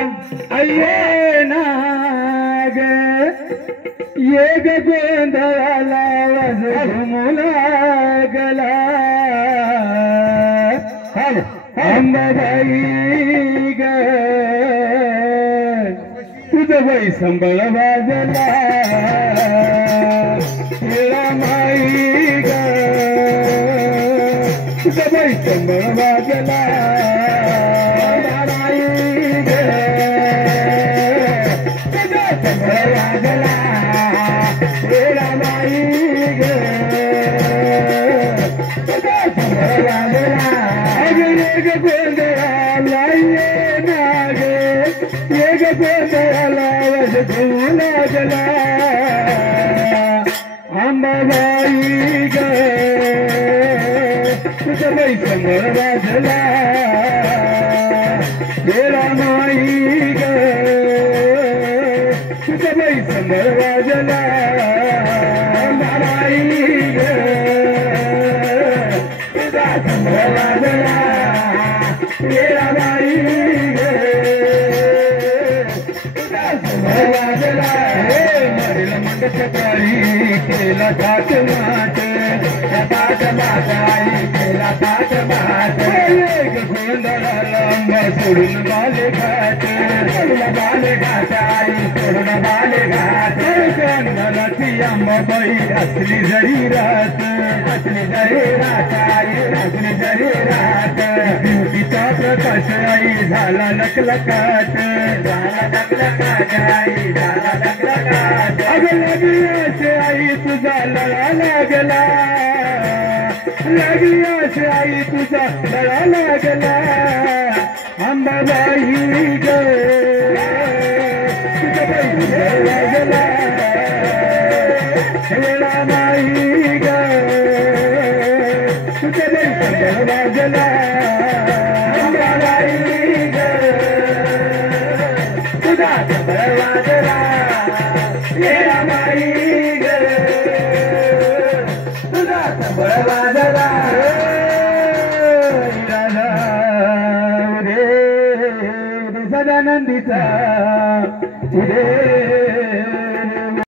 अये नाग ये ग गोंधळाला वाज घुमू लागला अंबाबाई ग तुझं बाई संबळ वाजला माई ग तुझं बाई संबळ वाजला माई ग तुझं संबळ वाजला माई ग तुझं संबळ वाजला एक गोंधळाला ये नाग एक गोंधळाला वाज घुमू लागला अंबाबाई ग तुझं बाई संबळ वाजला गेला माई ग तुझं बाई संबळ वाजला माई ग तुझा संबळ वाजला गेला माई ग तुझा संबळ वाजला मरेल मंग सकाळी केला थाट माट आई केला थाट माट गोंधळाला सोडून बाले घाट बाले घाट आई सोडून बाले घाट गोंधळाची अंबाबाई असली जरी रात आई असली जरी रात ब्युटीचा प्रकाश आई झाला लकलकाट आई झाला लकलकाट अगं आई तुझा लळा लागला लगी आई तुझा लळा लागला अंबाबाई ग तुझा बाई लागला वेळा माई ग तुझा बाई लागला अंबाबाई ग तुझा लागला वेळा माई ग तुझा संबळ वाजला रे सदानंदीचा रे